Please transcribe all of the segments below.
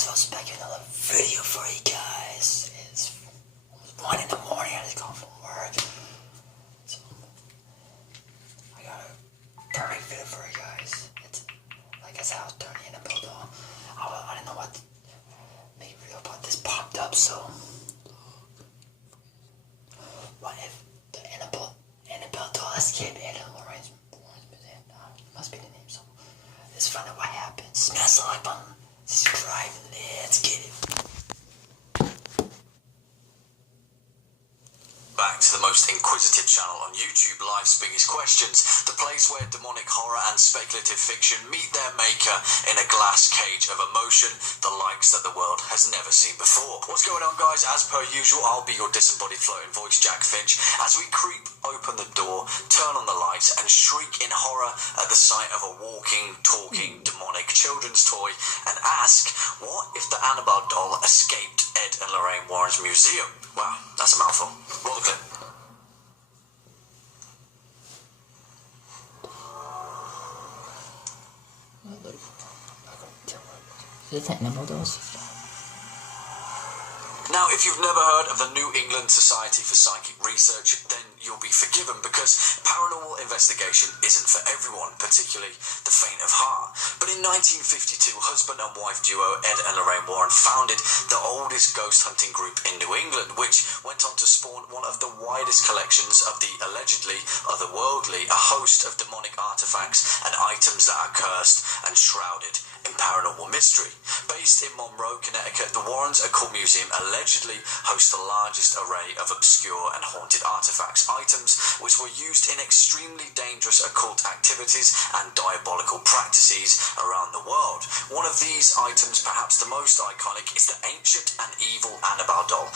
guys, I was making another video for you guys. It's 1 in the morning, I just got from work. So, I got a perfect video for you guys. It's, like I said, I was turning Annabelle doll. I didn't know what to make a video about. This popped up, so. What if the Annabelle doll escaped Lorraine's museum? Must be the name, so let's find out what happened. Smash the like button, subscribe, let's get it. Back to the most inquisitive channel on YouTube, Life's Biggest Questions, the place where demonic horror and speculative fiction meet their maker in a glass cage of emotion, the likes that the world has never seen before. What's going on, guys? As per usual, I'll be your disembodied floating voice, Jack Finch, as we creep open the door, turn on the lights, and shriek in horror at the sight of a walking, talking, demonic children's toy, and ask, what if the Annabelle doll escaped Ed and Lorraine Warren's museum? Wow, that's a mouthful. Roll the clip. Is that Annabelle dolls? Now, if you've never heard of the New England Society for Psychic Research, then you'll be forgiven because paranormal investigation isn't for everyone, particularly the faint of heart. But in 1952, husband and wife duo Ed and Lorraine Warren founded the oldest ghost hunting group in New England, which went on to spawn one of the widest collections of the allegedly otherworldly, a host of demonic artifacts and items that are cursed and shrouded in paranormal mystery. Based in Monroe, Connecticut, the Warrens Occult Museum allegedly hosts the largest array of obscure and haunted artifacts, items which were used in extremely dangerous occult activities and diabolical practices around the world. One of these items, perhaps the most iconic, is the ancient and evil Annabelle doll.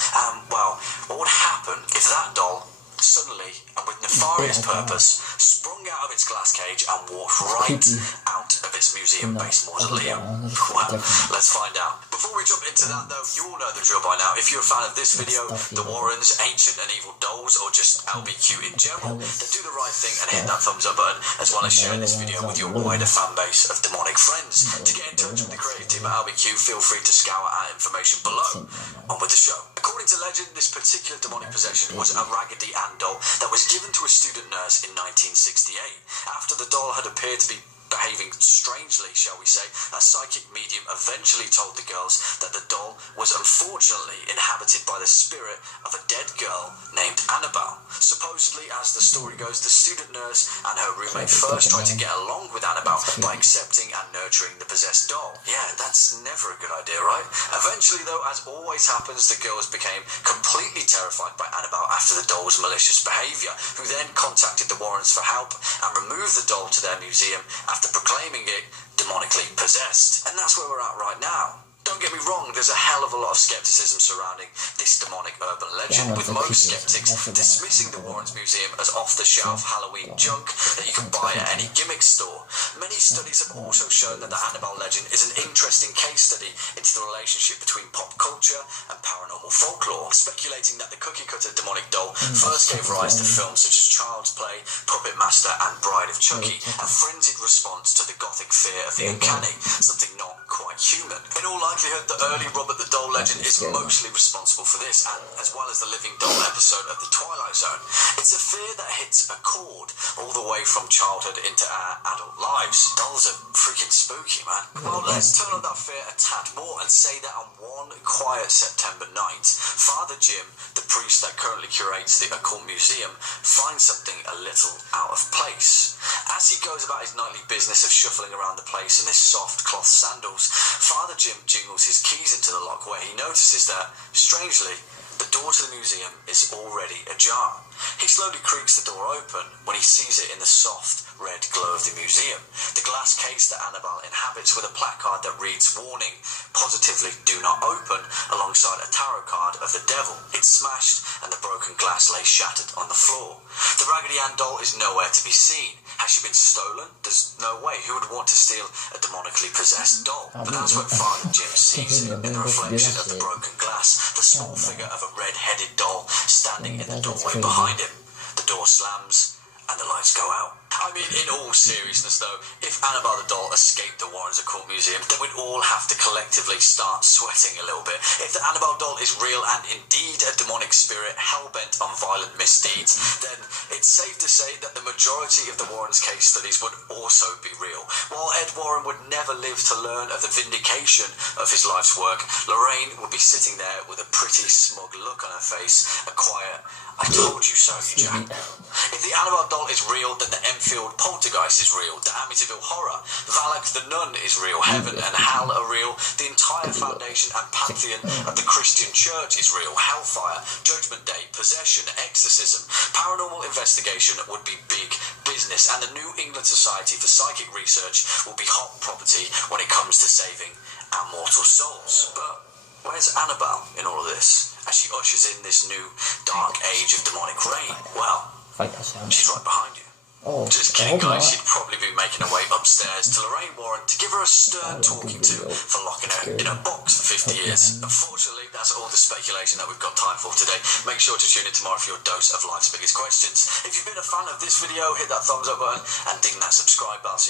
Well, what would happen if that doll suddenly, and with nefarious purpose, sprung out of its glass cage and walked right out of its museum-based mausoleum? Well, let's find out. Before we jump into that, though, you all know the drill by now. If you're a fan of this video, the Warrens, Ancient and Evil Dolls, or just LBQ in general, then do the right thing and hit that thumbs up button, as well as sharing this video with your wider fan base of demonic friends. To get in touch with the creative team at LBQ, feel free to scour our information below. On with the show. According to legend, this particular demonic possession was a Raggedy Ann doll that was given to a student nurse in 1968. After the doll had appeared to be behaving strangely, shall we say, a psychic medium eventually told the girls that the doll was unfortunately inhabited by the spirit of a dead girl named Annabelle. Supposedly, as the story goes, the student nurse and her roommate first tried to get along with Annabelle by accepting and nurturing the possessed doll. Yeah, that's never a good idea, right? Eventually, though, as always happens, the girls became completely terrified by Annabelle after the doll's malicious behaviour, who then contacted the Warrens for help and removed the doll to their museum after proclaiming it demonically possessed. And that's where we're at right now. Don't get me wrong, there's a hell of a lot of skepticism surrounding this demonic urban legend, with most skeptics dismissing the Warrens Museum as off-the-shelf Halloween junk that you can buy at any gimmick store. Many studies have also shown that the Annabelle legend is an interesting case study into the relationship between pop culture and paranormal folklore, speculating that the cookie-cutter demonic doll first gave rise to films such as Child's Play, Puppet Master and Bride of Chucky, a frenzied response to the gothic fear of the uncanny, something not quite human. In all likelihood, the early Robert the Doll legend is mostly responsible for this, and as well as the Living Doll episode of The Twilight Zone. It's a fear that hits a chord all the way from childhood into our adult lives. Dolls are freaking spooky, man. Well, let's turn on that fear a tad more and say that on one quiet September night, Father Jim, the priest that currently curates the Occult Museum, finds something a little out of place. As he goes about his nightly business of shuffling around the place in his soft cloth sandals, Father Jim jingles his keys into the lock, where he notices that, strangely, the door to the museum is already ajar. He slowly creaks the door open when he sees it in the soft red glow of the museum. The glass case that Annabelle inhabits, with a placard that reads, "Warning, positively do not open," alongside a tarot card of the devil. It's smashed and the broken glass lays shattered on the floor. The Raggedy Ann doll is nowhere to be seen. Has she been stolen? There's no way. Who would want to steal a demonically possessed doll? But that's when Father Jim sees it in the reflection of the broken glass, the small figure of a red-headed doll standing in the doorway behind him. The door slams and the lights go out. I mean, in all seriousness though, if Annabelle the doll escaped the Warrens Occult Museum, then we'd all have to collectively start sweating a little bit. If the Annabelle doll is real and indeed a demonic spirit hell-bent on violent misdeeds, then it's safe to say that the majority of the Warrens' case studies would also be real. While Ed Warren would never live to learn of the vindication of his life's work, Lorraine would be sitting there with a pretty smug look on her face, a quiet, "I told you so, you jack." If the Annabelle doll is real, then the Enfield poltergeist is real, the Amityville horror, Valak the nun is real, heaven and hell are real, the entire foundation and pantheon of the Christian church is real, hellfire, judgment day, possession, exorcism, paranormal investigation would be big business, and the New England Society for Psychic Research will be hot property when it comes to saving our mortal souls. But where's Annabelle in all of this? As she ushers in this new dark age of demonic reign? Well, she's right behind you. Oh, just kidding, guys. She'd probably be making her way upstairs to Lorraine Warren to give her a stern talking to for locking her in a box for 50 years. Unfortunately, that's all the speculation that we've got time for today. Make sure to tune in tomorrow for your dose of life's biggest questions. If you've been a fan of this video, hit that thumbs up button and ding that subscribe bell.